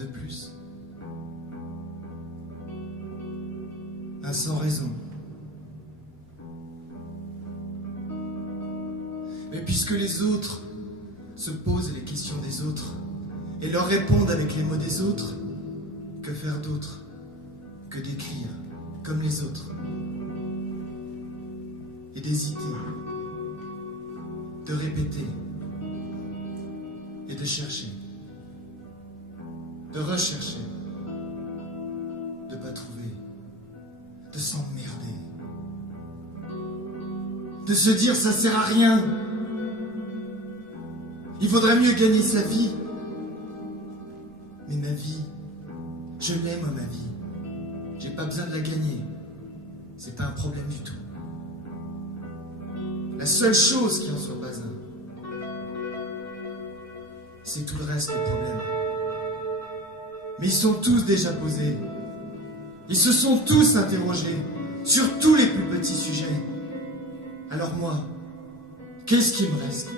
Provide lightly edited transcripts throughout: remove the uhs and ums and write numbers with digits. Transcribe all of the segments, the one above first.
de plus. Un sans raison. Mais puisque les autres se posent les questions des autres et leur répondent avec les mots des autres, que faire d'autre que d'écrire comme les autres et d'hésiter, de répéter et de chercher, de rechercher, de pas trouver, de s'emmerder, de se dire ça sert à rien. Il vaudrait mieux gagner sa vie. Mais ma vie, je l'aime ma vie. J'ai pas besoin de la gagner. C'est pas un problème du tout. La seule chose qui en soit pas un, c'est tout le reste des problèmes. Mais ils sont tous déjà posés. Ils se sont tous interrogés sur tous les plus petits sujets. Alors moi, qu'est-ce qui me reste ?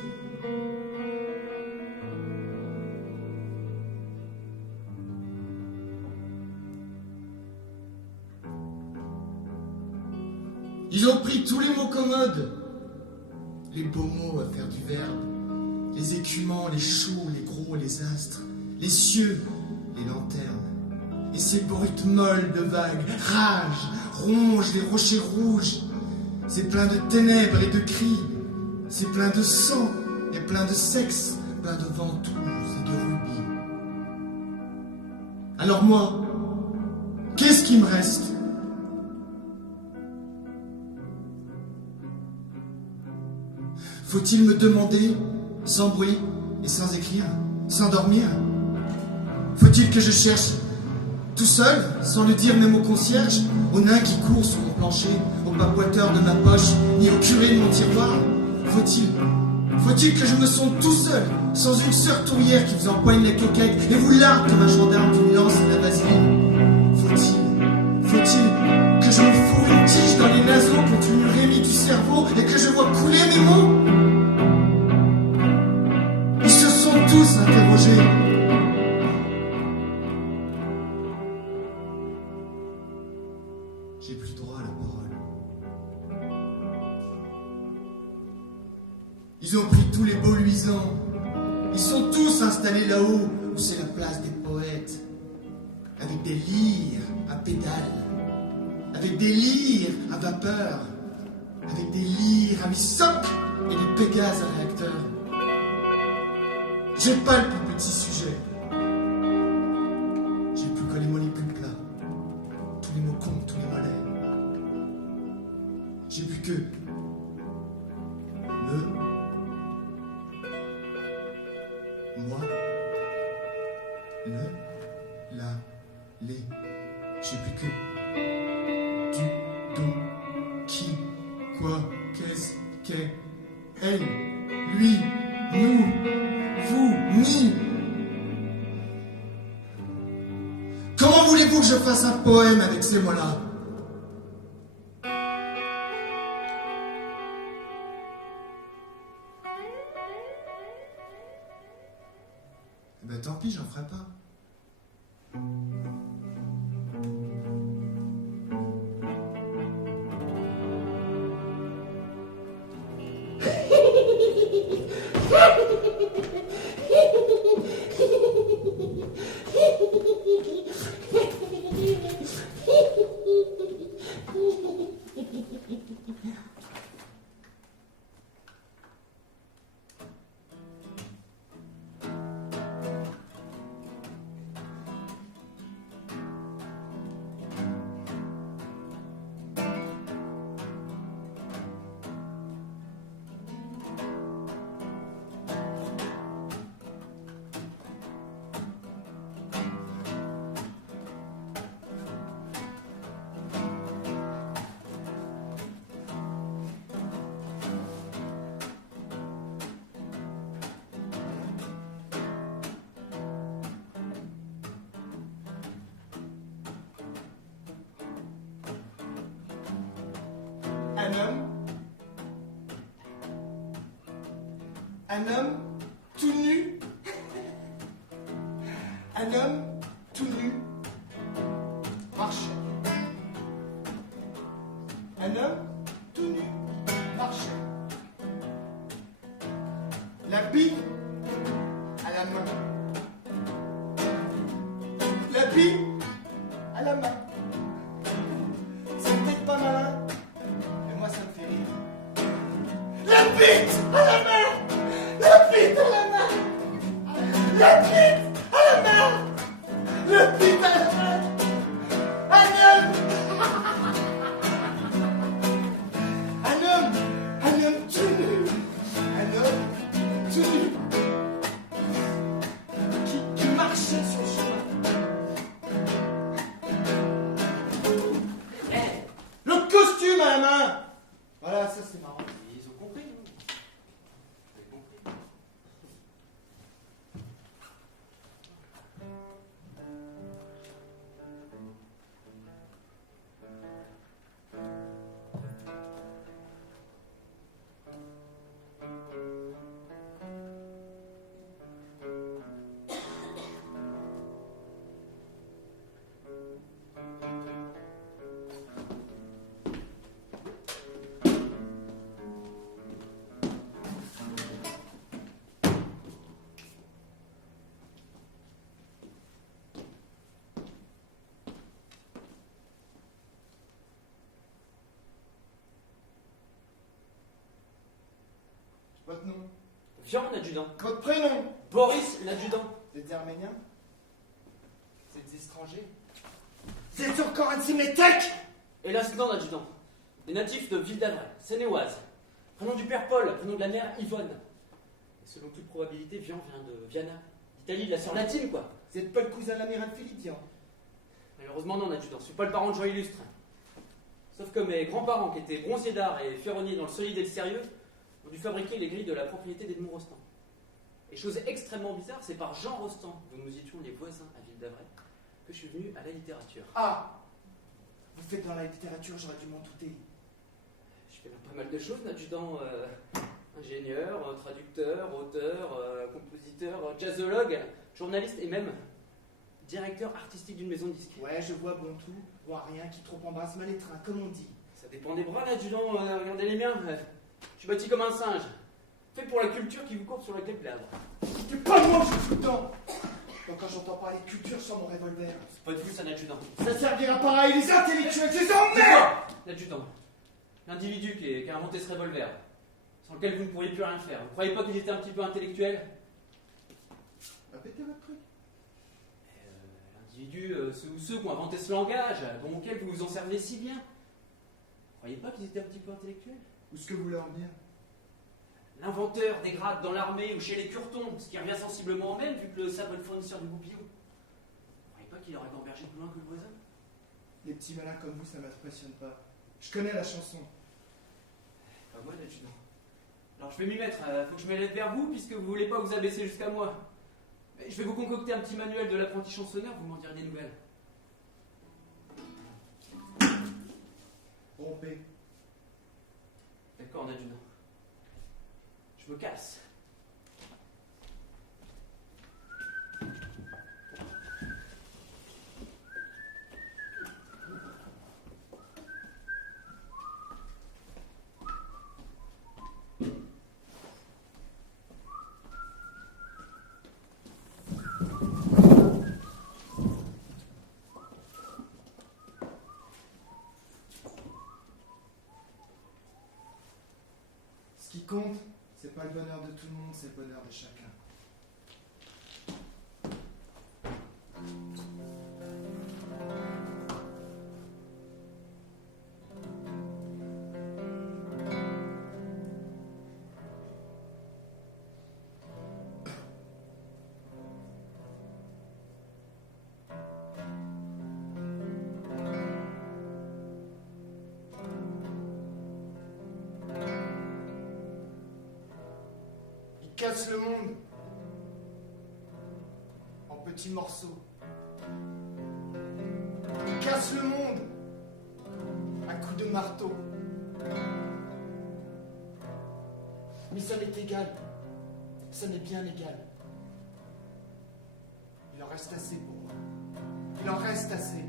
Ils ont pris tous les mots commodes, les beaux mots à faire du verbe, les écumants, les chauds, les gros, les astres, les cieux, les lanternes, et ces brutes molles de vagues, rage, ronge les rochers rouges, c'est plein de ténèbres et de cris, c'est plein de sang et plein de sexe, plein de ventouses et de rubis. Alors moi, qu'est-ce qui me reste ? Faut-il me demander, sans bruit et sans écrire, sans dormir ? Faut-il que je cherche tout seul, sans le dire même au concierge, au nain qui court sur mon plancher, au papoiteur de ma poche, ni au curé de mon tiroir ? Faut-il que je me sonde tout seul, sans une sœur tourrière qui vous empoigne la quéquette et vous largue comme un gendarme qui me lance la vaseline ? Faut-il que je me fourre une tige dans les naseaux contre une urémie du cerveau et que je vois couler mes mots ? Ils se sont tous interrogés. J'ai plus droit à la parole. Ils ont pris tous les beaux luisants. Ils sont tous installés là-haut, où c'est la place des poètes, avec des lyres à pédales, avec des lyres à vapeur, avec des lyres à mi-soc et des pégases à réacteur. J'ai pas le plus petit sujet. J'ai plus que les mots les plus plats, tous les mots cons, tous les mollets. J'ai plus que moi, le, la, les. J'ai plus que du, dont, qui, quoi, qu'est-ce, qu'est, elle, lui, nous, vous, ni. Comment voulez-vous que je fasse un poème avec ces mots-là ? Eh ben tant pis, j'en ferai pas. Un homme tout nu, un homme tout nu, marchait. Un homme tout nu marchait. La bille à la main. La bille à la main. C'est peut-être pas malin, mais moi ça me fait rire. La bite à la main. La bite à la main. La bite à la main. La bite à la main. Un homme tout nu. Un homme tout nu. Qui marchait sur le chemin. Le costume à la main. Voilà, ça c'est marrant. Ils ont compris, non? Vous avez compris. Votre nom. Viande, adjudant. Votre prénom. Boris, l'adjudant. Vous êtes arménien. Vous êtes étranger. Vous êtes encore un de ces métèques. Hélas, non, adjudant. Des natifs de Ville d'Avray, Seine-et-Oise. Prénom du père Paul, prénom de la mère Yvonne. Et selon toute probabilité, Vian vient de Viana, d'Italie, de la sœur latine, quoi. Vous n'êtes pas le cousin de l'amiral Philippe Vian. Malheureusement, non, adjudant. Je suis pas le parent de Jean Illustre. Sauf que mes grands-parents, qui étaient bronziers d'art et ferronniers dans le solide et le sérieux, ont dû fabriquer les grilles de la propriété d'Edmond Rostand. Et chose extrêmement bizarre, c'est par Jean Rostand, dont nous étions les voisins à Ville d'Avray, que je suis venu à la littérature. Ah. Vous faites dans la littérature, j'aurais dû m'en douter. Je fais pas mal de choses, adjudant. Ingénieur, traducteur, auteur, compositeur, jazzologue, journaliste et même directeur artistique d'une maison de disques. Ouais, je vois bon tout, vois rien qui trop embrasse mal les trains, comme on dit. Ça dépend des bras, l'adjudant. Regardez les miens. Je suis bâti comme un singe. Fait pour la culture qui vous court sur la glaive. C'est pas moi que je fous dedans. Donc quand j'entends parler de culture sur mon revolver, C'est pas de vous, ça, l'adjudant. ça servira pareil, les intellectuels, je les C'est emmerde. quoi, l'adjudant? L'individu qui a inventé ce revolver, sans lequel vous ne pourriez plus rien faire. Vous croyez pas qu'il était un petit peu intellectuel? Répétez votre truc. L'individu, ceux ou ceux qui ont inventé ce langage, dont auquel vous vous en servez si bien. Vous croyez pas qu'ils étaient un petit peu intellectuels? Où est-ce que vous voulez en venir? L'inventeur des grades dans l'armée ou chez les Curtons, ce qui revient sensiblement au même, vu que le sabre est le fournisseur du goupillon. Vous croyez pas qu'il aurait gambergé plus loin que le voisin? Les petits malins comme vous, ça m'impressionne pas. Je connais la chanson. Pas moi, l'adjudant. Alors je vais m'y mettre, faut que je m'élève vers vous, puisque vous voulez pas vous abaisser jusqu'à moi. Mais je vais vous concocter un petit manuel de l'apprenti chansonneur, vous m'en direz des nouvelles. Rompez. D'accord, adjudant. Je me casse. Ce qui compte, c'est pas le bonheur de tout le monde, c'est le bonheur de chacun. Casse le monde en petits morceaux. Il casse le monde à coups de marteau. Mais ça m'est égal. Ça m'est bien égal. Il en reste assez pour moi. Il en reste assez.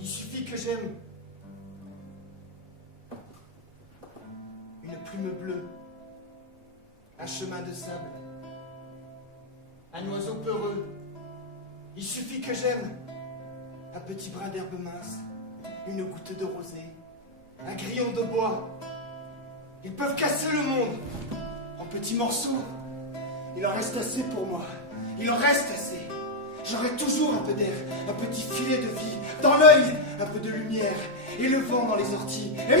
Il suffit que j'aime une plume bleue, un chemin de sable, un oiseau peureux. Il suffit que j'aime un petit brin d'herbe mince, une goutte de rosée, un grillon de bois. Ils peuvent casser le monde en petits morceaux. Il en reste assez pour moi. Il en reste assez. J'aurai toujours un peu d'air, un petit filet de vie, dans l'œil, un peu de lumière, et le vent dans les orties. Et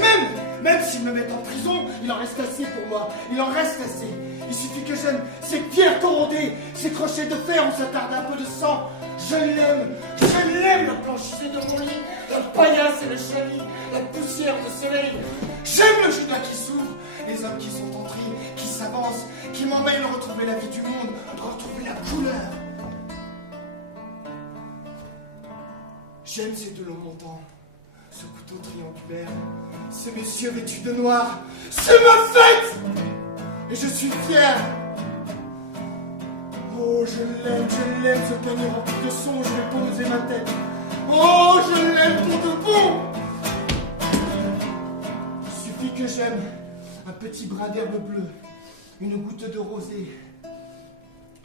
même s'ils me mettent en prison, il en reste assez pour moi. Il en reste assez. Il suffit que j'aime ces pierres corrodées, ces crochets de fer où s'attarde un peu de sang. Je l'aime, le plancher de mon lit, la paillasse et le chenille, la poussière de soleil. J'aime le Judas qui s'ouvre, les hommes qui sont entrés, qui s'avancent, qui m'emmènent retrouver la vie du monde, retrouver la couleur. J'aime ces deux longs montants, ce couteau triangulaire, ce monsieur vêtu de noir. C'est ma fête! Et je suis fier. Oh, je l'aime, ce panier rempli de sons, je vais poser ma tête. Oh, je l'aime pour de bon. Il suffit que j'aime un petit brin d'herbe bleue, une goutte de rosée,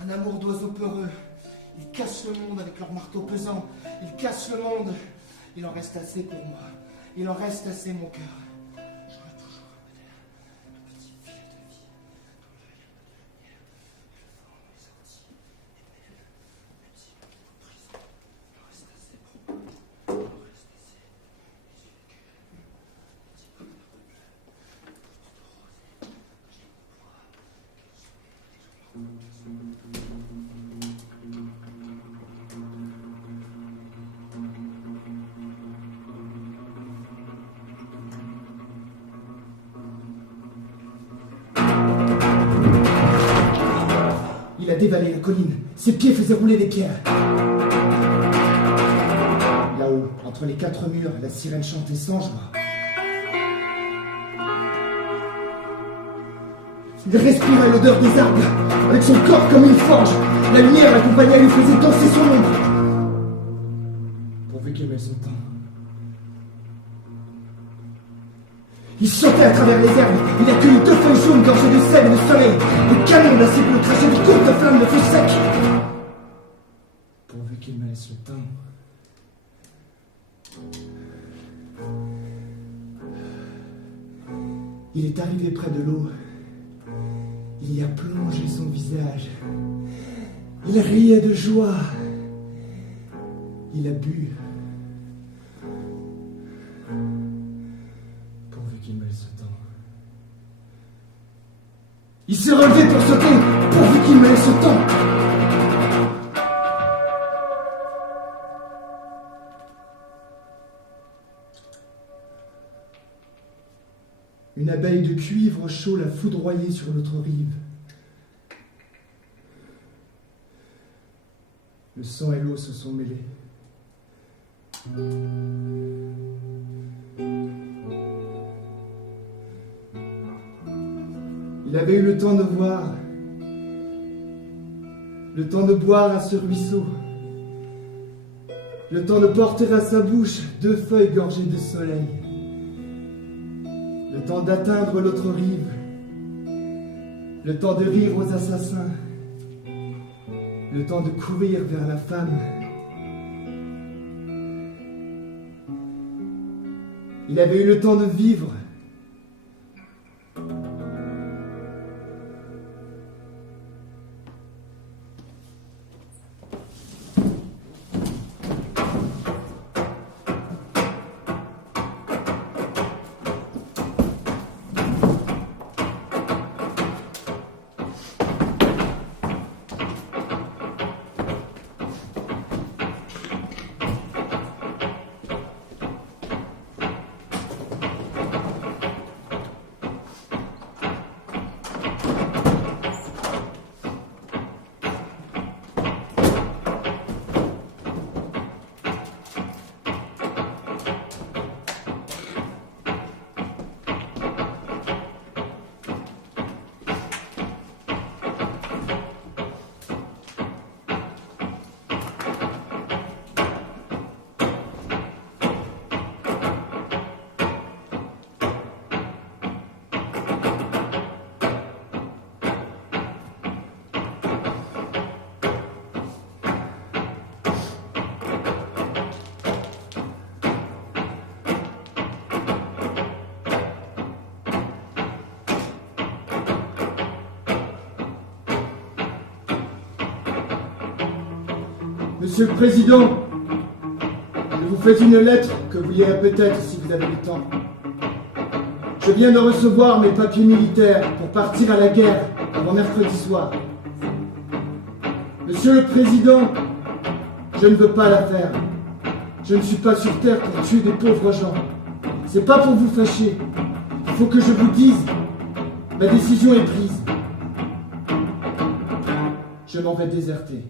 un amour d'oiseau peureux. Ils cassent le monde avec leur marteau pesant. Ils cassent le monde. Il en reste assez pour moi. Il en reste assez, mon cœur. J'aurai toujours un peu d'air, un petit filet de vie, dans l'œil, un peu de lumière, et le vent dans les orties. Et même s'ils me mettent en prison, il en reste assez pour moi. Il en reste assez. Il suffit que un petit peu d'herbe bleue, une goutte de rosée, que j'ai mon bras, qu'elle soit. Il a dévalé la colline, ses pieds faisaient rouler des pierres. Là-haut, entre les quatre murs, la sirène chantait sans joie. Il respirait l'odeur des arbres, avec son corps comme une forge. La lumière l'accompagnait et lui faisait danser son ombre. Pourvu qu'il ait son temps. Il sautait à travers les herbes, il accueillit deux feuilles jaunes gorgées de sel et de soleil. Le canon d'un cible crachait de courtes flammes de feu sec. Pourvu qu'il me laisse le temps. Il est arrivé près de l'eau. Il y a plongé son visage. Il riait de joie. Il a bu. Qu'il me laisse le temps. Il s'est relevé pour sauter, pourvu qu'il me laisse le temps. Une abeille de cuivre chaud l'a foudroyé sur l'autre rive. Le sang et l'eau se sont mêlés. Il avait eu le temps de voir, le temps de boire à ce ruisseau, le temps de porter à sa bouche deux feuilles gorgées de soleil, le temps d'atteindre l'autre rive, le temps de rire aux assassins, le temps de courir vers la femme. Il avait eu le temps de vivre. Monsieur le Président, je vous fais une lettre que vous lirez peut-être si vous avez le temps. Je viens de recevoir mes papiers militaires pour partir à la guerre avant mercredi soir. Monsieur le Président, je ne veux pas la faire. Je ne suis pas sur terre pour tuer des pauvres gens. C'est pas pour vous fâcher. Il faut que je vous dise, ma décision est prise. Je m'en vais déserter.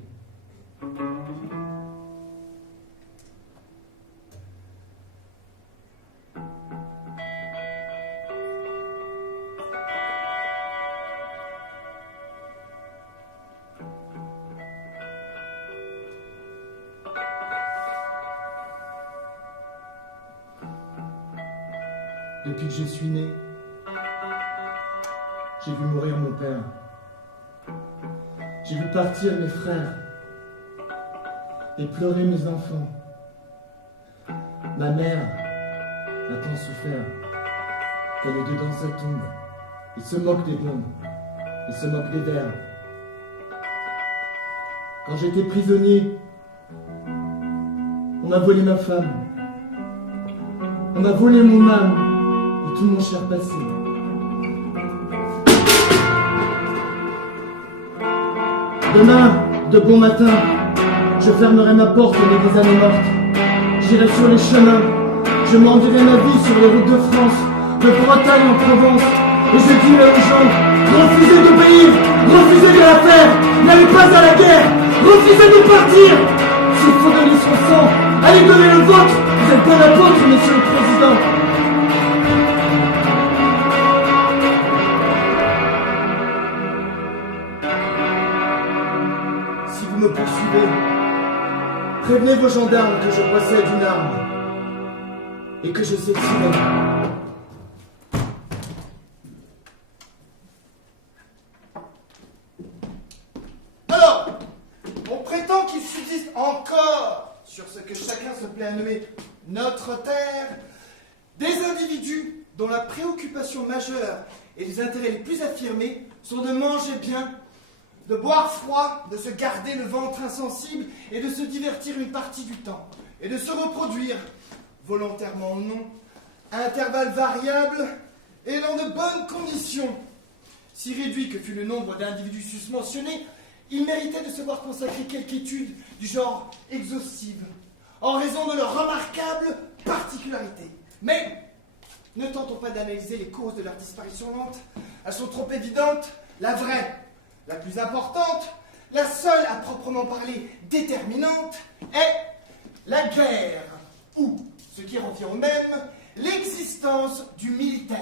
Depuis que je suis né, j'ai vu mourir mon père. J'ai vu partir mes frères et pleurer mes enfants. Ma mère a tant souffert qu'elle est dans sa tombe et se moque des bombes et se moque des vers. Quand j'étais prisonnier, on m'a volé ma femme, on m'a volé mon âme et tout mon cher passé. Demain, de bon matin, je fermerai ma porte au milieu des années mortes. J'irai sur les chemins, je mendirai ma vie sur les routes de France, de Bretagne en Provence, et je dirai aux gens, refusez d'obéir, refusez de la faire, n'allez pas à la guerre, refusez de partir. S'il faut donner son sang, allez donner le vôtre, vous êtes bon apôtre, Monsieur le Président. Me poursuivez. Prévenez vos gendarmes que je possède une arme et que je sais tirer. Alors, on prétend qu'il subsiste encore sur ce que chacun se plaît à nommer notre terre des individus dont la préoccupation majeure et les intérêts les plus affirmés sont de manger bien, de boire froid, de se garder le ventre insensible et de se divertir une partie du temps, et de se reproduire, volontairement ou non, à intervalles variables et dans de bonnes conditions. Si réduit que fut le nombre d'individus susmentionnés, il méritait de se voir consacrer quelque étude du genre exhaustive, en raison de leurs remarquables particularités. Mais ne tentons pas d'analyser les causes de leur disparition lente, elles sont trop évidentes, la vraie, la plus importante, la seule à proprement parler déterminante, est la guerre, ou, ce qui revient au même, l'existence du militaire.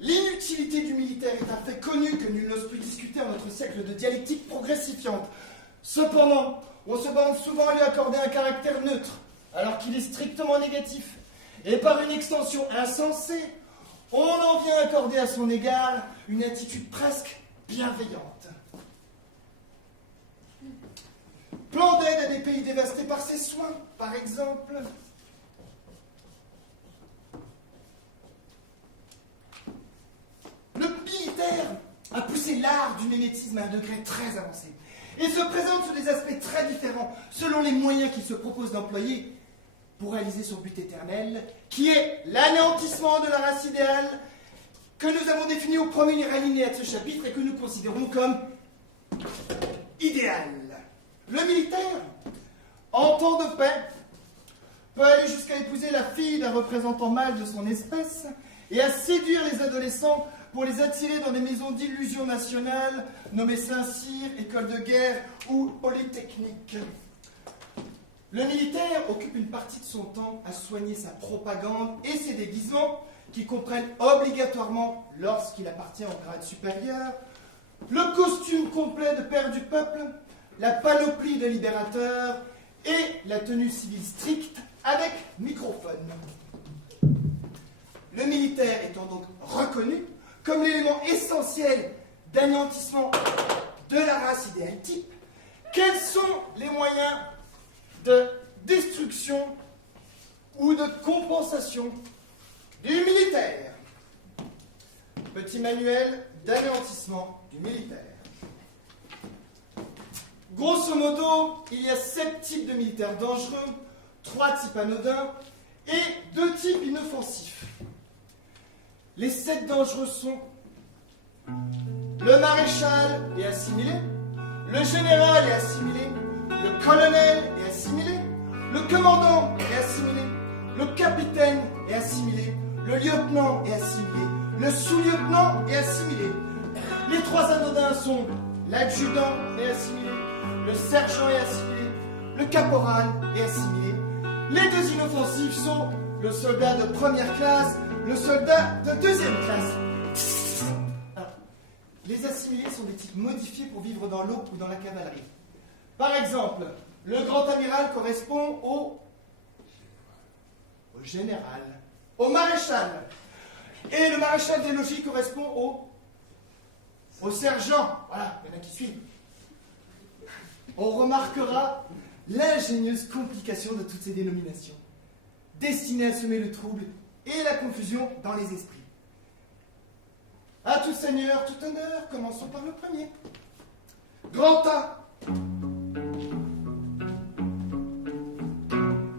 L'inutilité du militaire est un fait connu que nul n'ose plus discuter en notre siècle de dialectique progressifiante. Cependant, on se borne souvent à lui accorder un caractère neutre, alors qu'il est strictement négatif, et par une extension insensée, on en vient accorder à son égard une attitude presque bienveillante. Plan d'aide à des pays dévastés par ses soins, par exemple. Le militaire a poussé l'art du mimétisme à un degré très avancé, et se présente sous des aspects très différents selon les moyens qu'il se propose d'employer pour réaliser son but éternel, qui est l'anéantissement de la race idéale que nous avons défini au premier alinéa de ce chapitre et que nous considérons comme idéal. Le militaire, en temps de paix, peut aller jusqu'à épouser la fille d'un représentant mâle de son espèce et à séduire les adolescents pour les attirer dans des maisons d'illusion nationale nommées Saint-Cyr, école de guerre ou polytechnique. Le militaire occupe une partie de son temps à soigner sa propagande et ses déguisements qui comprennent obligatoirement, lorsqu'il appartient au grade supérieur, le costume complet de père du peuple, la panoplie de libérateur et la tenue civile stricte avec microphone. Le militaire étant donc reconnu comme l'élément essentiel d'anéantissement de la race idéale type, quels sont les moyens de destruction ou de compensation du militaire? Petit manuel d'anéantissement du militaire. Grosso modo, il y a 7 types de militaires dangereux, 3 types anodins et 2 types inoffensifs. Les 7 dangereux sont le maréchal est assimilé, le général est assimilé, le colonel est assimilé, le commandant est assimilé, le capitaine est assimilé, le lieutenant est assimilé, le sous-lieutenant est assimilé. Les 3 anodins sont l'adjudant est assimilé, le sergent est assimilé, le caporal est assimilé. Les 2 inoffensifs sont le soldat de première classe, le soldat de deuxième classe. Alors, les assimilés sont des types modifiés pour vivre dans l'eau ou dans la cavalerie. Par exemple, le grand amiral correspond au général, au maréchal. Et le maréchal des logis correspond au sergent. Voilà, il y en a qui suivent. On remarquera l'ingénieuse complication de toutes ces dénominations, destinées à semer le trouble et la confusion dans les esprits. À tout seigneur, tout honneur, commençons par le premier. Grand A.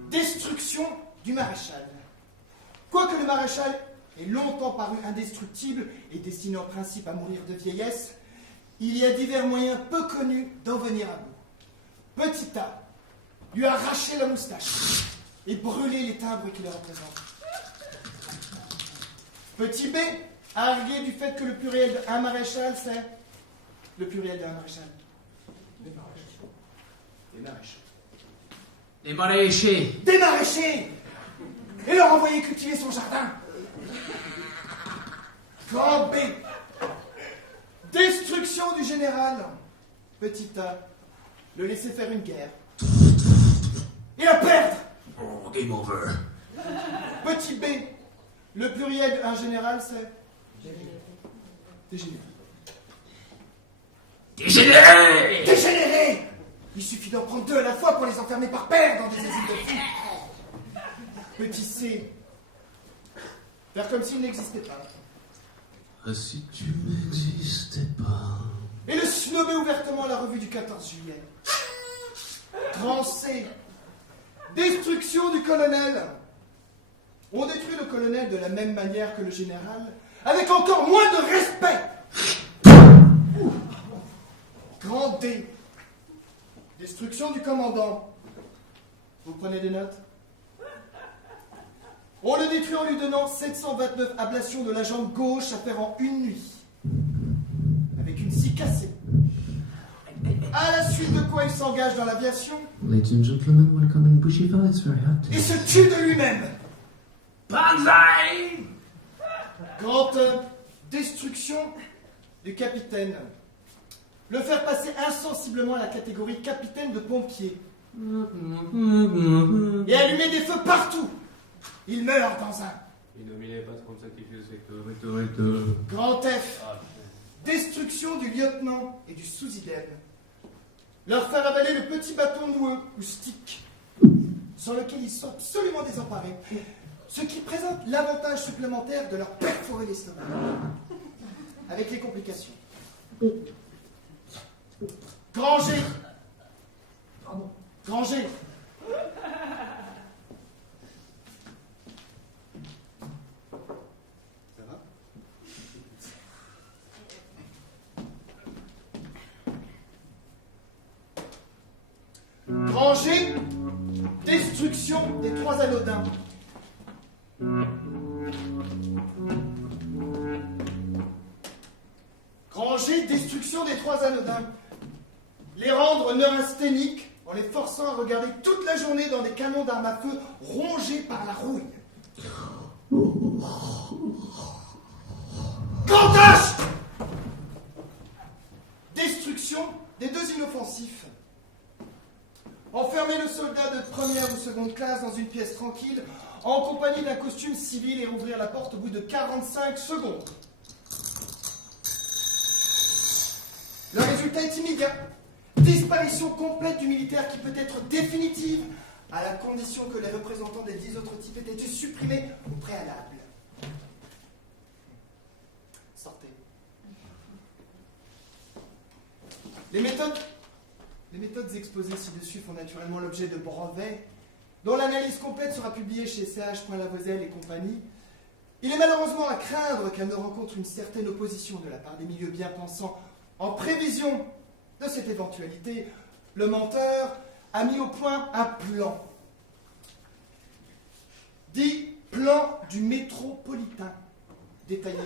Destruction du maréchal. Quoique le maréchal ait longtemps paru indestructible et destiné en principe à mourir de vieillesse, il y a divers moyens peu connus d'en venir à bout. Petit A lui arracher la moustache et brûler les timbres qui le représentent. Petit B arguer du fait que le pluriel d'un maréchal, c'est le pluriel d'un maréchal. Des maréchaux. Des maréchaux. Les maraîchers. Des maraîchers. Et leur envoyer cultiver son jardin. Grand B. Destruction du général. Petit A. Le laisser faire une guerre. Et la perdre. Oh, game over. Petit B. Le pluriel d'un général, c'est dégénéré. Dégénéré. Dégénéré. Il suffit d'en prendre 2 à la fois pour les enfermer par paire dans des asiles de fous. Petit C. Faire comme s'il n'existait pas. Ah, si tu n'existais pas. Et le snobber ouvertement à la revue du 14 juillet. Grand C. Destruction du colonel. On détruit le colonel de la même manière que le général, avec encore moins de respect. Grand D. Destruction du commandant. Vous prenez des notes? On le détruit en lui donnant 729 ablations de la jambe gauche à faire en une nuit, avec une scie cassée. À la suite de quoi il s'engage dans l'aviation Ladies and gentlemen, welcome in Bushiva, it's very hot. et se tue de lui-même. Banzai. Grande destruction du capitaine. Le faire passer insensiblement à la catégorie capitaine de pompier. Et allumer des feux partout. Il meurt dans un. Innominé patron de sacrifice secteur. Grand F. Destruction du lieutenant et du sous-idem. Leur faire avaler le petit bâton noueux ou stick, sur lequel ils sont absolument désemparés, ce qui présente l'avantage supplémentaire de leur perforer l'estomac, avec les complications. Granger. Pardon. Granger. Ça va? Granger. Destruction des 3 anodins. Granger, destruction des 3 anodins. Les rendre neurasthéniques en les forçant à regarder toute la journée dans des canons d'armes à feu rongés par la rouille. Grand H. Destruction des 2 inoffensifs. Enfermer le soldat de première ou seconde classe dans une pièce tranquille en compagnie d'un costume civil et ouvrir la porte au bout de 45 secondes. Le résultat est immédiat. Disparition complète du militaire qui peut être définitive à la condition que les représentants des 10 autres types aient été supprimés au préalable. Les méthodes exposées ci-dessus font naturellement l'objet de brevets, dont l'analyse complète sera publiée chez CH.Lavozelle et compagnie. Il est malheureusement à craindre qu'elle ne rencontre une certaine opposition de la part des milieux bien pensants. En prévision de cette éventualité, le menteur a mis au point un plan, dit plan du métropolitain détaillé,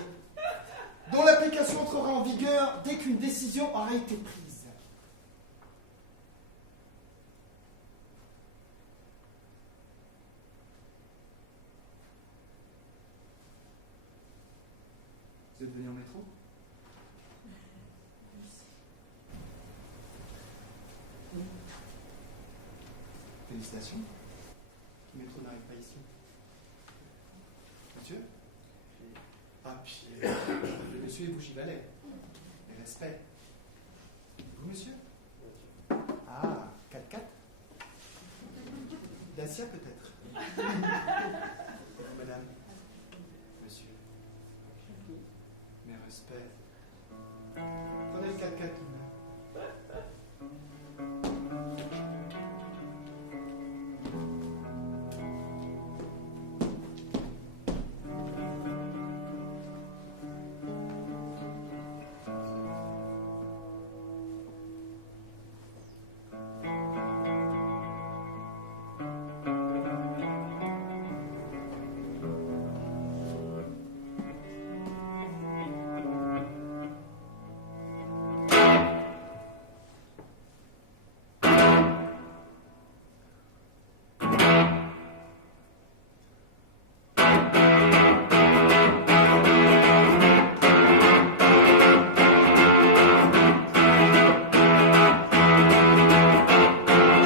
dont l'application entrera en vigueur dès qu'une décision aura été prise. Vous êtes venu en métro? Félicitations. Le métro n'arrive pas ici. Monsieur? Ah, puis le monsieur est Bougivalet. Les respects. Vous, monsieur? Ah, 4x4? Dacia, peut-être? Madame? Monsieur? Mes respects. Prenez le 4x4.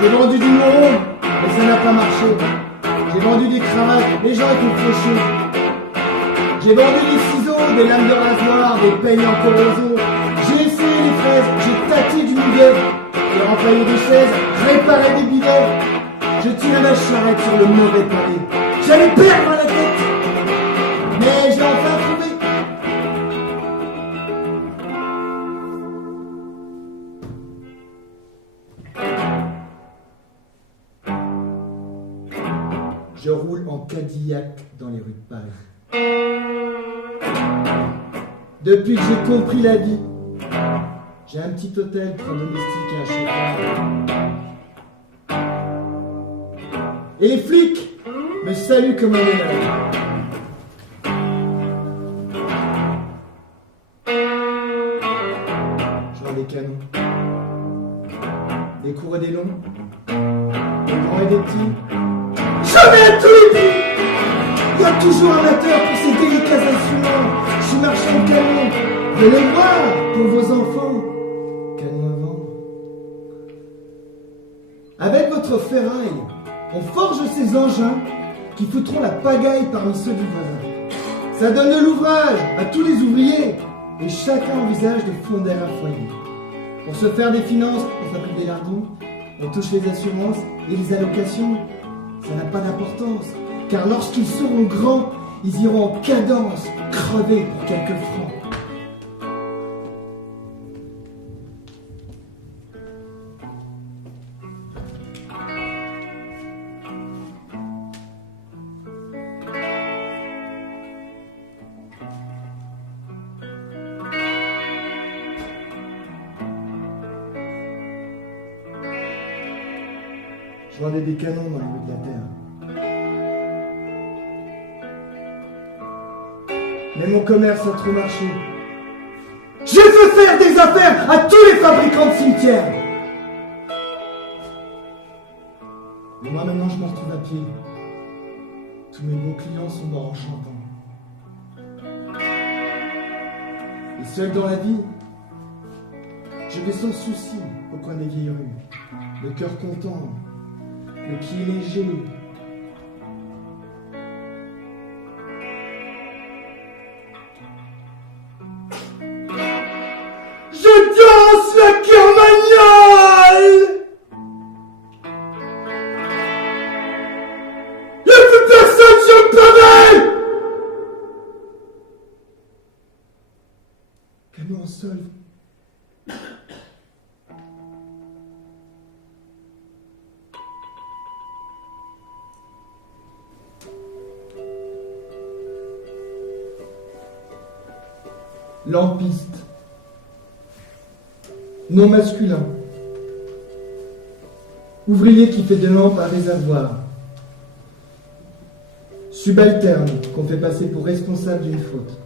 J'ai vendu du neuron, mais ça n'a pas marché. J'ai vendu des cravates, les gens étaient fauchés. J'ai vendu des ciseaux, des lames de rasoir, des peignes en corrosion. J'ai essayé les fraises, j'ai tâté du muguet. J'ai rempli des chaises, réparé des bidets. Je tirais ma charrette sur le mauvais pavé. J'allais perdre la tête, mais j'ai enfin trouvé. Je roule en Cadillac dans les rues de Paris. Depuis que j'ai compris la vie, j'ai un petit hôtel très domestique et un chauffeur. Et les flics me saluent comme un honneur. Je vends des canons, des courts et des longs, des grands et des petits. Jamais tout! Il y a toujours un amateur pour ces délicats instruments. Je suis marchand de canon. Venez voir pour vos enfants. Canon à vendre. Avec votre ferraille, on forge ces engins qui foutront la pagaille parmi ceux du voisin. Ça donne de l'ouvrage à tous les ouvriers et chacun envisage de fonder un foyer. Pour se faire des finances, on fabrique des lardons, on touche les assurances et les allocations. Ça n'a pas d'importance, car lorsqu'ils seront grands, ils iront en cadence, crever pour quelques francs. Je vendais des canons dans les rues de la terre. Mais mon commerce a trop marché. J'ai fait faire des affaires à tous les fabricants de cimetières. Et moi maintenant je me retrouve à pied. Tous mes bons clients sont morts en chantant. Et seul dans la vie, je vais sans souci au coin des vieilles rues, le cœur content, le pied léger. Je danse la carmagnole! Y'a plus personne sur le pavé! Canon en sol. Lampiste. Nom masculin. Ouvrier qui fait de lampes un réservoir. Subalterne qu'on fait passer pour responsable d'une faute.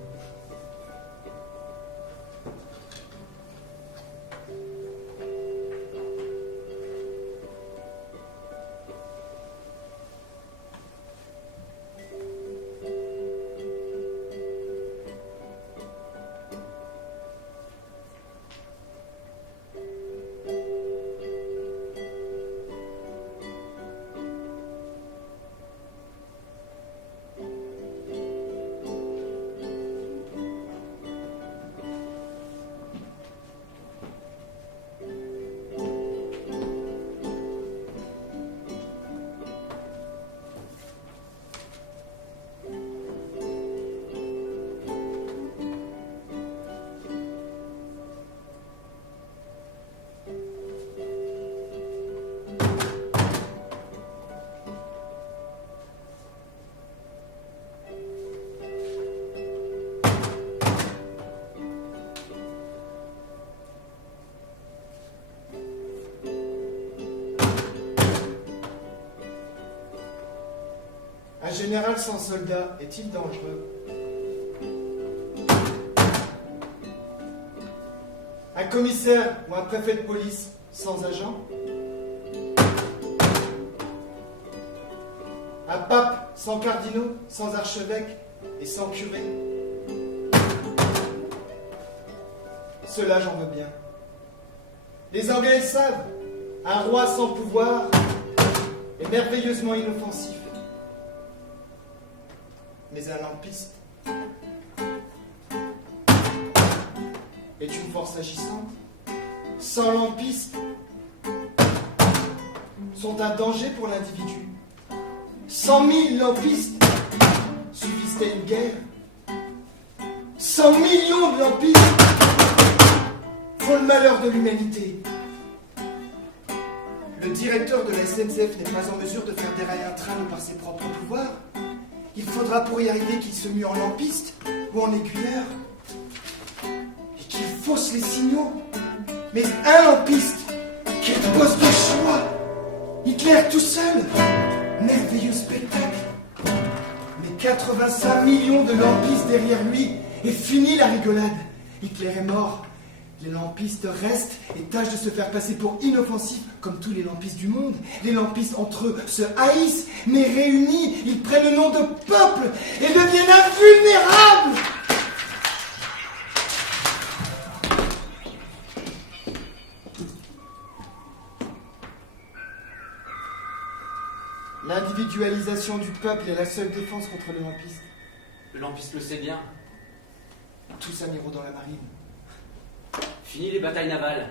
Un général sans soldat est-il dangereux? Un commissaire ou un préfet de police sans agent? Un pape sans cardinaux, sans archevêque et sans curé? Cela, j'en veux bien. Les Anglais le savent. Un roi sans pouvoir est merveilleusement inoffensif. Mais un lampiste est une force agissante. 100 lampistes sont un danger pour l'individu. 100 000 lampistes suffisent à une guerre. 100 millions de lampistes font le malheur de l'humanité. Le directeur de la SNCF n'est pas en mesure de faire dérailler un train par ses propres pouvoirs. Il faudra pour y arriver qu'il se mue en lampiste ou en aiguilleur et qu'il fausse les signaux. Mais un lampiste qui est au poste de choix, Hitler tout seul, merveilleux spectacle. Mais 85 millions de lampistes derrière lui et fini la rigolade. Hitler est mort. Les lampistes restent et tâchent de se faire passer pour inoffensifs comme tous les lampistes du monde. Les lampistes entre eux se haïssent, mais réunis, ils prennent le nom de peuple et deviennent invulnérables. L'individualisation du peuple est la seule défense contre le lampiste. Le lampiste le sait bien. Tous amiraux dans la marine. Fini les batailles navales.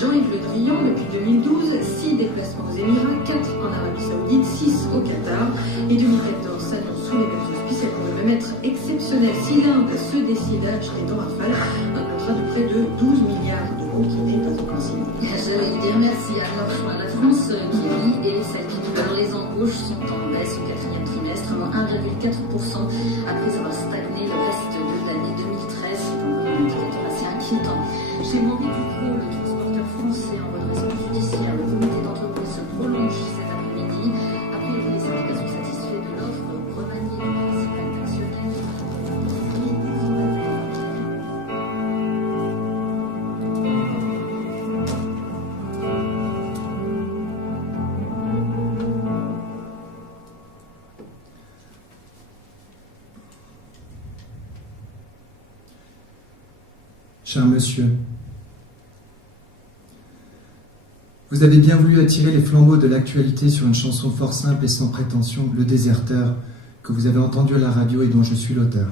Jean-Yves Le Drian, depuis 2012, 6 déplacements aux Émirats, 4 en Arabie Saoudite, 6 au Qatar. Et 2014 s'annonce sous les mêmes auspices. Elle pourrait même être exceptionnelle si l'Inde se décide à acheter dans Rafale un contrat de près de 12 milliards de héros qui n'est pas encore signé. J'allais dire merci à la France qui rit et celle qui pleure. Les embauches sont en baisse au 4e trimestre, moins 1,4% après avoir stagné le reste de l'année 2013. C'est encore un indicateur assez inquiétant. Chez Maurice Ducrot, le transporteur français en redressement judiciaire, le comité d'entreprise se prolonge cet après-midi. Après les syndicats sont satisfaits de l'offre remaniée du principal actionnaire. Cher monsieur, vous avez bien voulu attirer les flambeaux de l'actualité sur une chanson fort simple et sans prétention, Le Déserteur, que vous avez entendu à la radio et dont je suis l'auteur.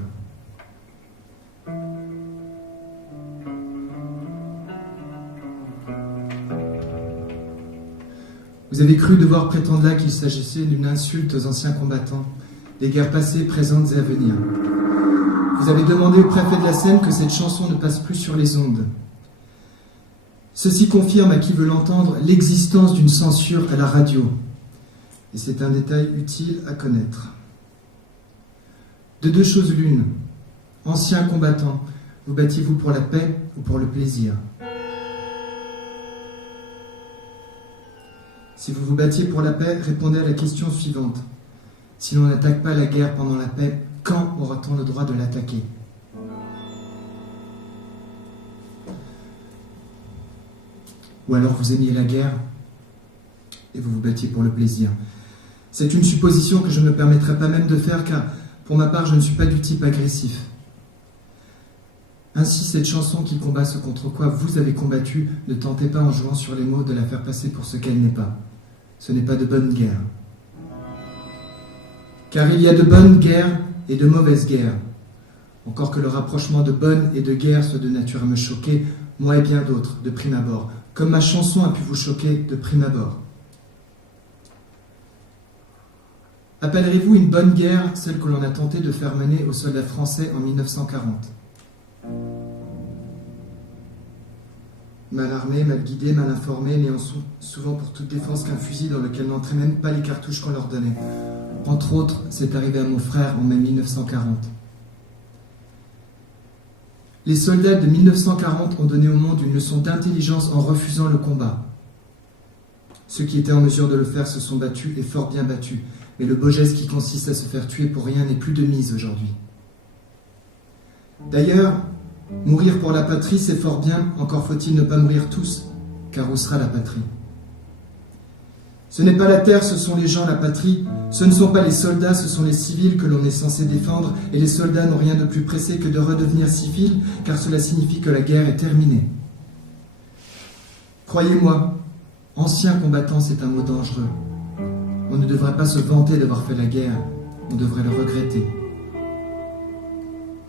Vous avez cru devoir prétendre là qu'il s'agissait d'une insulte aux anciens combattants, des guerres passées, présentes et à venir. Vous avez demandé au préfet de la Seine que cette chanson ne passe plus sur les ondes. Ceci confirme à qui veut l'entendre l'existence d'une censure à la radio. Et c'est un détail utile à connaître. De deux choses l'une. Anciens combattants, vous battiez-vous pour la paix ou pour le plaisir? Si vous vous battiez pour la paix, répondez à la question suivante. Si l'on n'attaque pas la guerre pendant la paix, quand aura-t-on le droit de l'attaquer? Ou alors vous aimiez la guerre et vous vous battiez pour le plaisir. C'est une supposition que je ne me permettrai pas même de faire car, pour ma part, je ne suis pas du type agressif. Ainsi, cette chanson qui combat ce contre quoi vous avez combattu, ne tentez pas en jouant sur les mots de la faire passer pour ce qu'elle n'est pas. Ce n'est pas de bonne guerre. Car il y a de bonnes guerres et de mauvaises guerres. Encore que le rapprochement de bonne et de guerre soit de nature à me choquer, moi et bien d'autres, de prime abord, comme ma chanson a pu vous choquer de prime abord. Appellerez-vous une bonne guerre celle que l'on a tenté de faire mener aux soldats français en 1940 ? Mal armés, mal guidés, mal informés, n'ayant souvent pour toute défense qu'un fusil dans lequel n'entraient même pas les cartouches qu'on leur donnait. Entre autres, c'est arrivé à mon frère en mai 1940. Les soldats de 1940 ont donné au monde une leçon d'intelligence en refusant le combat. Ceux qui étaient en mesure de le faire se sont battus et fort bien battus. Mais le beau geste qui consiste à se faire tuer pour rien n'est plus de mise aujourd'hui. D'ailleurs, mourir pour la patrie, c'est fort bien, encore faut-il ne pas mourir tous, car où sera la patrie? Ce n'est pas la terre, ce sont les gens, la patrie. Ce ne sont pas les soldats, ce sont les civils que l'on est censé défendre, et les soldats n'ont rien de plus pressé que de redevenir civils, car cela signifie que la guerre est terminée. Croyez-moi, ancien combattant, c'est un mot dangereux. On ne devrait pas se vanter d'avoir fait la guerre, on devrait le regretter.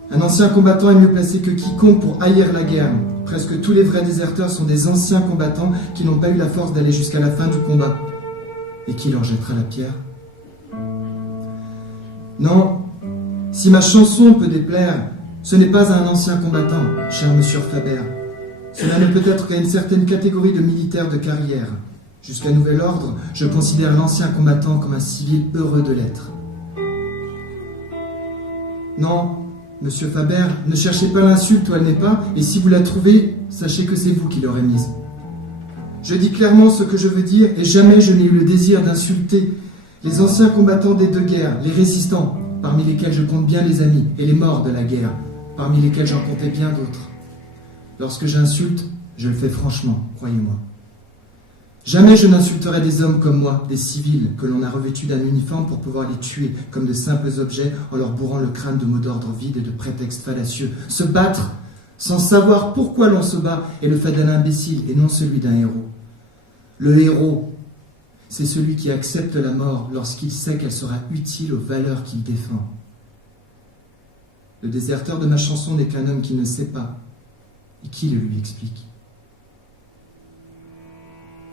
Un ancien combattant est mieux placé que quiconque pour haïr la guerre. Presque tous les vrais déserteurs sont des anciens combattants qui n'ont pas eu la force d'aller jusqu'à la fin du combat. Et qui leur jettera la pierre? Non, si ma chanson peut déplaire, ce n'est pas à un ancien combattant, cher monsieur Faber. Cela ne peut être qu'à une certaine catégorie de militaires de carrière. Jusqu'à nouvel ordre, je considère l'ancien combattant comme un civil heureux de l'être. Non, monsieur Faber, ne cherchez pas l'insulte où elle n'est pas, et si vous la trouvez, sachez que c'est vous qui l'aurez mise. Je dis clairement ce que je veux dire, et jamais je n'ai eu le désir d'insulter les anciens combattants des deux guerres, les résistants, parmi lesquels je compte bien les amis, et les morts de la guerre, parmi lesquels j'en comptais bien d'autres. Lorsque j'insulte, je le fais franchement, croyez-moi. Jamais je n'insulterai des hommes comme moi, des civils, que l'on a revêtus d'un uniforme pour pouvoir les tuer comme de simples objets en leur bourrant le crâne de mots d'ordre vides et de prétextes fallacieux. Se battre, sans savoir pourquoi l'on se bat, est le fait d'un imbécile et non celui d'un héros. Le héros, c'est celui qui accepte la mort lorsqu'il sait qu'elle sera utile aux valeurs qu'il défend. Le déserteur de ma chanson n'est qu'un homme qui ne sait pas, et qui le lui explique.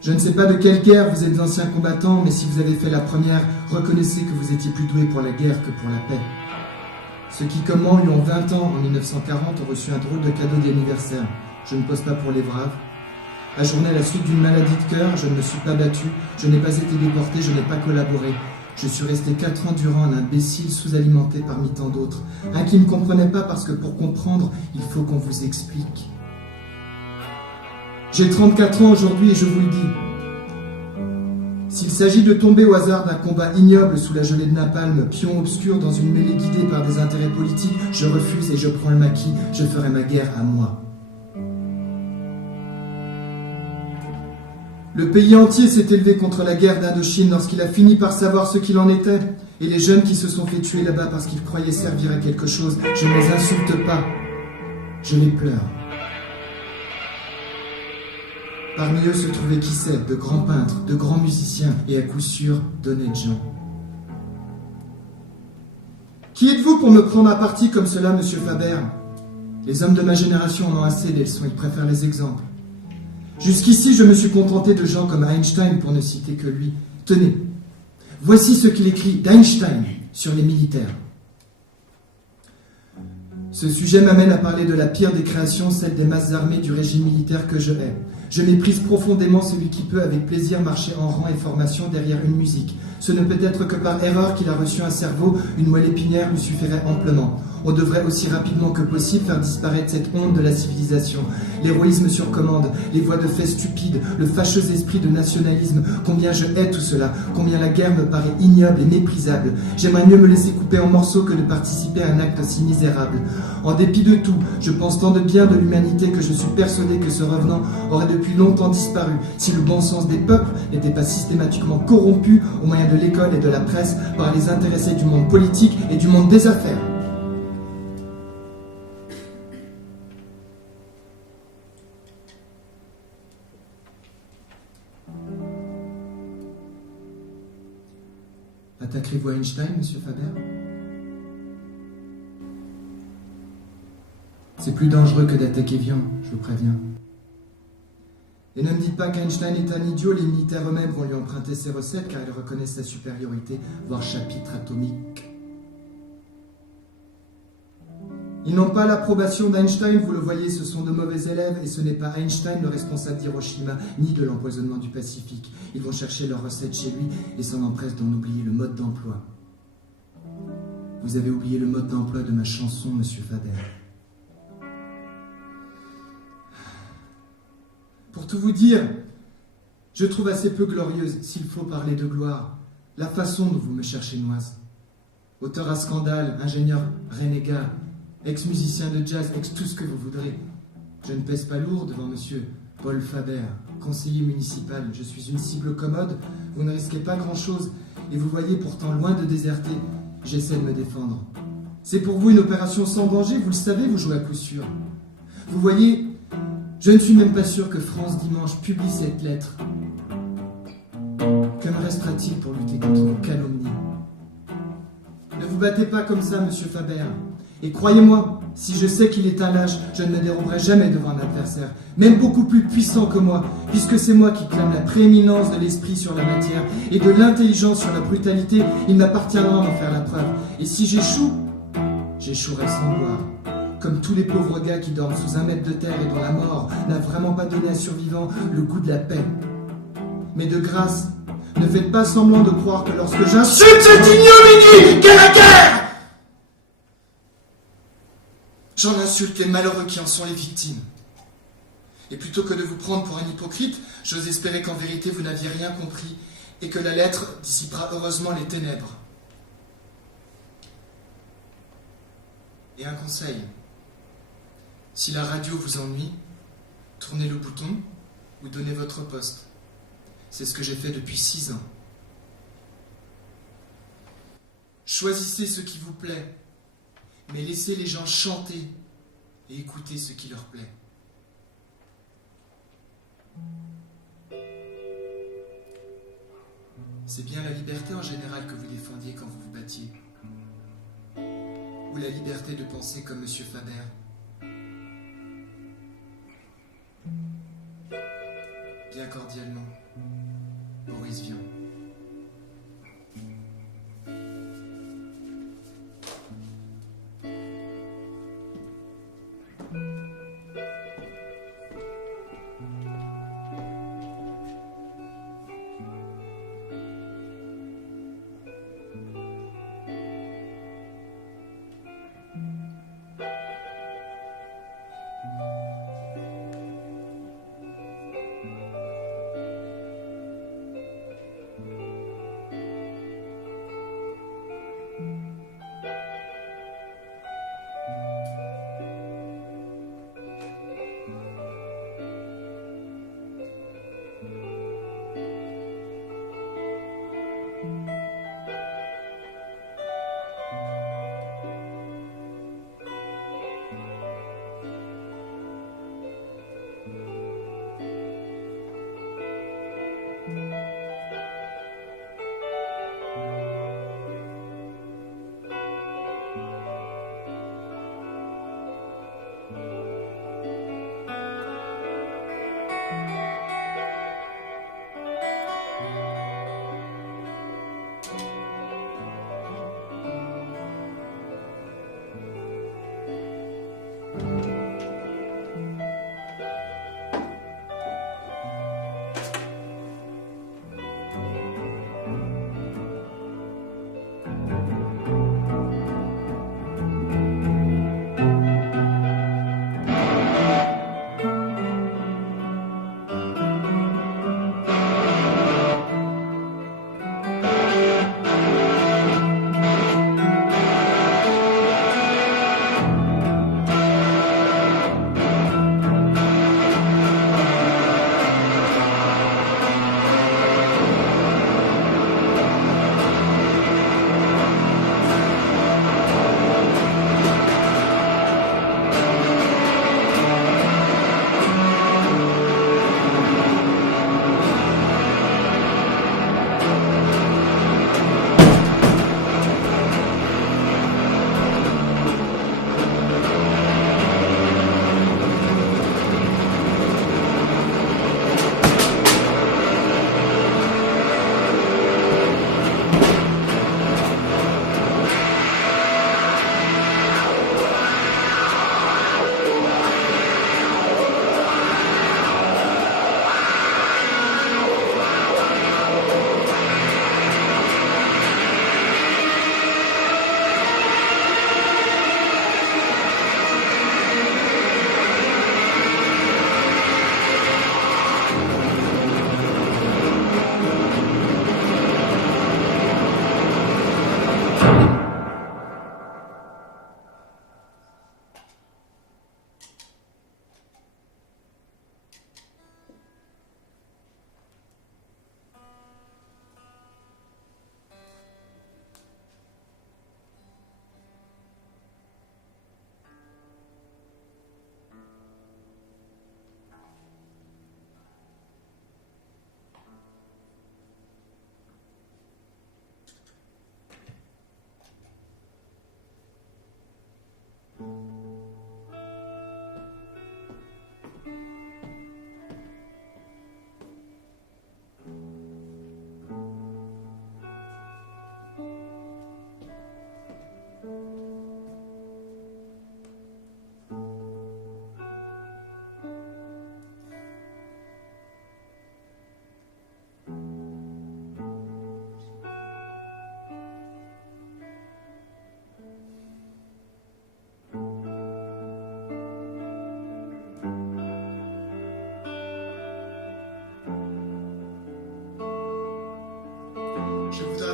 Je ne sais pas de quelle guerre vous êtes anciens combattants, mais si vous avez fait la première, reconnaissez que vous étiez plus doués pour la guerre que pour la paix. Ceux qui, comme moi, ont 20 ans en 1940, ont reçu un drôle de cadeau d'anniversaire. Je ne pose pas pour les braves, Ajourné à la suite d'une maladie de cœur, je ne me suis pas battu, je n'ai pas été déporté, je n'ai pas collaboré. Je suis resté 4 ans durant un imbécile sous-alimenté parmi tant d'autres. Un qui ne comprenait pas parce que pour comprendre, il faut qu'on vous explique. J'ai 34 ans aujourd'hui et je vous le dis. S'il s'agit de tomber au hasard d'un combat ignoble sous la gelée de napalm, pion obscur dans une mêlée guidée par des intérêts politiques, je refuse et je prends le maquis, je ferai ma guerre à moi. Le pays entier s'est élevé contre la guerre d'Indochine lorsqu'il a fini par savoir ce qu'il en était. Et les jeunes qui se sont fait tuer là-bas parce qu'ils croyaient servir à quelque chose, je ne les insulte pas, je les pleure. Parmi eux se trouvaient qui sait, de grands peintres, de grands musiciens et à coup sûr d'honnêtes gens. Qui êtes-vous pour me prendre à partie comme cela, monsieur Faber? Les hommes de ma génération en ont assez des leçons, ils préfèrent les exemples. Jusqu'ici, je me suis contenté de gens comme Einstein, pour ne citer que lui. Tenez, voici ce qu'il écrit d'Einstein sur les militaires. Ce sujet m'amène à parler de la pire des créations, celle des masses armées du régime militaire que je hais. Je méprise profondément celui qui peut, avec plaisir, marcher en rang et formation derrière une musique. Ce ne peut être que par erreur qu'il a reçu un cerveau, une moelle épinière lui suffirait amplement. On devrait aussi rapidement que possible faire disparaître cette honte de la civilisation. L'héroïsme sur commande, les voies de fait stupides, le fâcheux esprit de nationalisme. Combien je hais tout cela, combien la guerre me paraît ignoble et méprisable. J'aimerais mieux me laisser couper en morceaux que de participer à un acte si misérable. En dépit de tout, je pense tant de bien de l'humanité que je suis persuadé que ce revenant aurait depuis longtemps disparu si le bon sens des peuples n'était pas systématiquement corrompu au moyen de l'école et de la presse par les intéressés du monde politique et du monde des affaires. Attaquerez-vous Einstein, monsieur Faber? C'est plus dangereux que d'attaquer Vian, je vous préviens. Et ne me dites pas qu'Einstein est un idiot, les militaires eux-mêmes vont lui emprunter ses recettes car ils reconnaissent sa supériorité, voire chapitre atomique. Ils n'ont pas l'approbation d'Einstein, vous le voyez, ce sont de mauvais élèves, et ce n'est pas Einstein le responsable d'Hiroshima, ni de l'empoisonnement du Pacifique. Ils vont chercher leurs recettes chez lui et s'en empressent d'en oublier le mode d'emploi. Vous avez oublié le mode d'emploi de ma chanson, monsieur Faber. Pour tout vous dire, je trouve assez peu glorieuse, s'il faut parler de gloire, la façon dont vous me cherchez noise. Auteur à scandale, ingénieur renégat, ex-musicien de jazz, ex-tout ce que vous voudrez. Je ne pèse pas lourd devant monsieur Paul Faber, conseiller municipal. Je suis une cible commode, vous ne risquez pas grand-chose, et vous voyez pourtant loin de déserter, j'essaie de me défendre. C'est pour vous une opération sans danger, vous le savez, vous jouez à coup sûr. Vous voyez, je ne suis même pas sûr que France Dimanche publie cette lettre. Que me restera-t-il pour lutter contre vos calomnies? Ne vous battez pas comme ça, monsieur Faber. Et croyez-moi, si je sais qu'il est un lâche, je ne me déroberai jamais devant un adversaire, même beaucoup plus puissant que moi, puisque c'est moi qui clame la prééminence de l'esprit sur la matière et de l'intelligence sur la brutalité. Il m'appartiendra d'en faire la preuve. Et si j'échoue, j'échouerai sans gloire. Comme tous les pauvres gars qui dorment sous 1 mètre de terre et dont la mort n'a vraiment pas donné à un survivant le goût de la paix. Mais de grâce, ne faites pas semblant de croire que lorsque j'insulte cette ignominie qu'est la guerre, j'en insulte les malheureux qui en sont les victimes. Et plutôt que de vous prendre pour un hypocrite, j'ose espérer qu'en vérité vous n'aviez rien compris et que la lettre dissipera heureusement les ténèbres. Et un conseil. Si la radio vous ennuie, tournez le bouton ou donnez votre poste. C'est ce que j'ai fait depuis 6 ans. Choisissez ce qui vous plaît, mais laissez les gens chanter et écouter ce qui leur plaît. C'est bien la liberté en général que vous défendiez quand vous vous battiez. Ou la liberté de penser comme monsieur Faber. Bien cordialement, Boris Vian.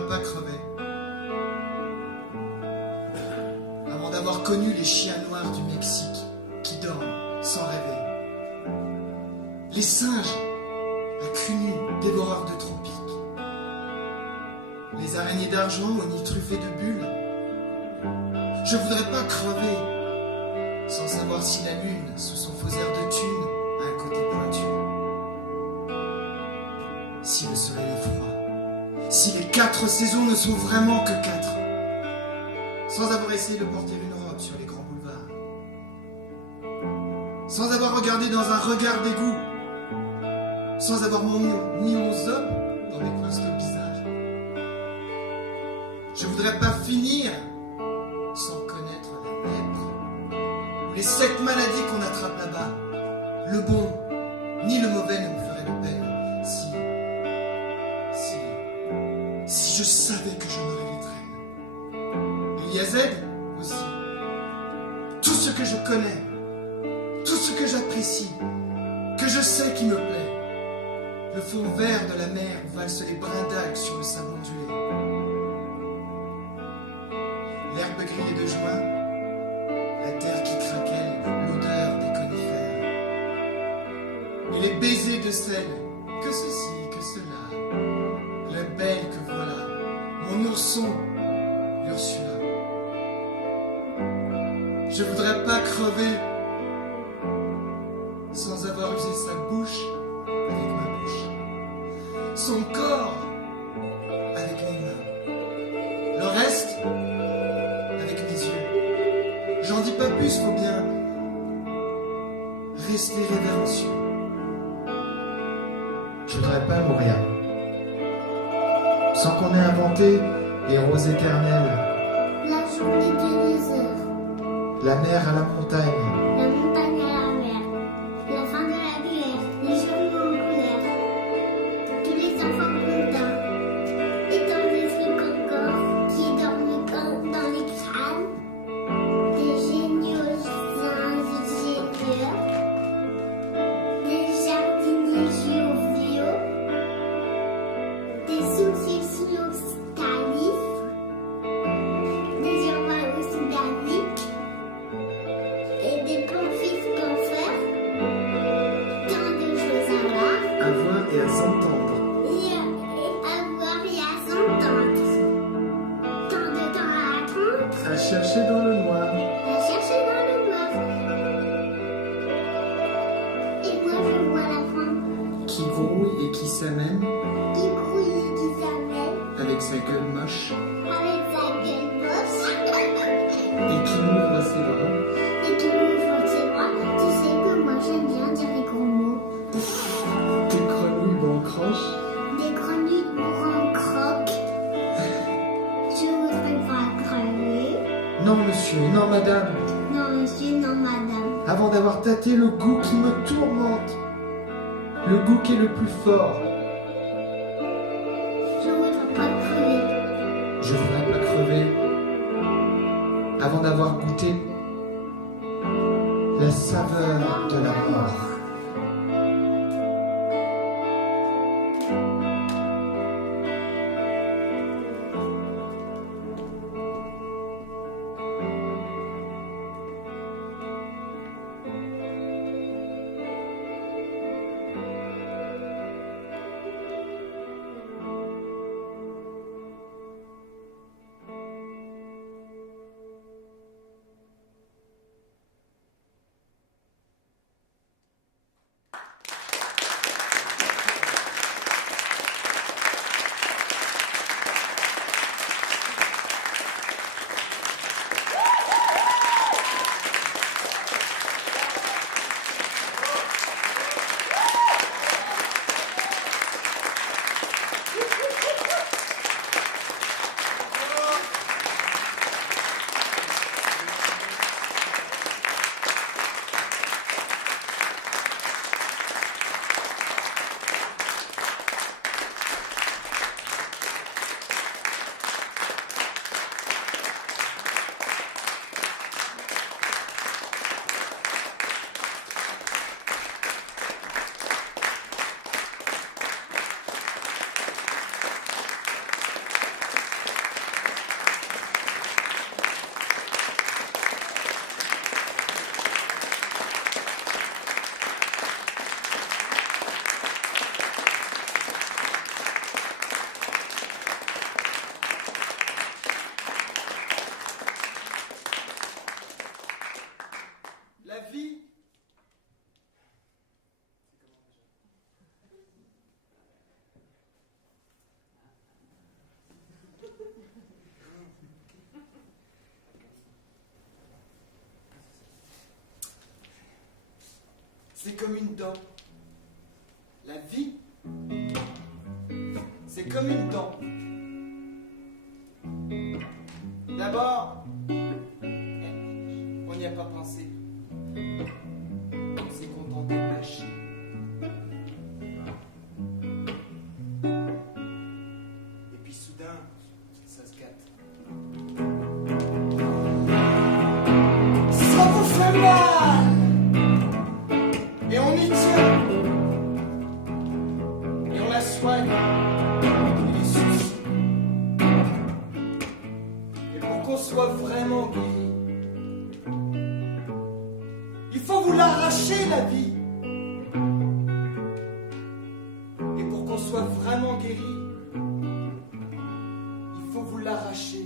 voudrais pas crever avant d'avoir connu les chiens noirs du Mexique qui dorment sans rêver, les singes à cul nu dévoreurs de tropiques, les araignées d'argent aux nids truffés de bulles. Je voudrais pas crever sans savoir si la lune, sous son faux air de thune, a un côté pointu. Si le soleil est froid, si les 4 saisons ne sont vraiment que 4, sans avoir essayé de porter une robe sur les grands boulevards, sans avoir regardé dans un regard d'égout, sans avoir mis mon zob dans mes postes bizarres. Je voudrais pas finir sans connaître la lèpre, ou les 7 maladies qu'on attrape là-bas. Le bon ni le mauvais ne me ferait de peine si je savais que je n'aurais les traînes. Il y a Z aussi. Tout ce que je connais, tout ce que j'apprécie, que je sais qui me plaît, le fond vert de la mer où valsent les brins d'algues sur le sable ondulé, l'herbe grillée de juin, la terre qui craquelle, l'odeur des conifères, et les baisers de sel, que ceci, que cela, la belle que voilà, mon ourson, Ursula. Je voudrais pas crever sans avoir usé sa bouche avec ma bouche, son corps avec mes mains, le reste avec mes yeux. J'en dis pas plus, faut bien rester révérencieux. Je voudrais pas mourir sans qu'on ait inventé les roses éternelles, La journée du désert, la mer à la montagne, la montagne à la mer, la fin de la guerre, les journaux en couleur, tous les enfants contents, et tant de trucs encore qui dorment comme dans les crânes, des géniaux ingénieurs, des jardiniers joviaux, des sourcils calices, des urbains soudaniques et des confis confrères, tant de choses à voir à voir et à s'entendre. et à voir et à s'entendre, tant de temps à apprendre, À chercher dans le noir, à chercher dans le noir. Et moi je vois la femme qui grouille et qui s'amène qui grouille et qui s'amène avec sa gueule moche avec sa gueule moche et qui m'ouvre ses bras. et qui m'ouvre ses bras. Tu sais que moi j'aime bien dire les gros mots. Tes grenouilles bancroches, Des grenouilles en croque. Je voudrais pas crever. non monsieur, non madame, Non monsieur, non madame. avant d'avoir tâté le goût qui me tourmente, le goût qui est le plus fort. Je voudrais pas crever. Je voudrais pas crever avant d'avoir goûté la saveur de la mort. c'est comme une dent. La vie, c'est comme une dent. D'abord, on n'y a pas pensé. On s'est contenté de mâcher. Et puis soudain, ça se gâte. Ça vous fait mal! Et on y tient. Et on la soigne. Et les soucis. Et pour qu'on soit vraiment guéri, il faut vous l'arracher, la vie. Et pour qu'on soit vraiment guéri, il faut vous l'arracher.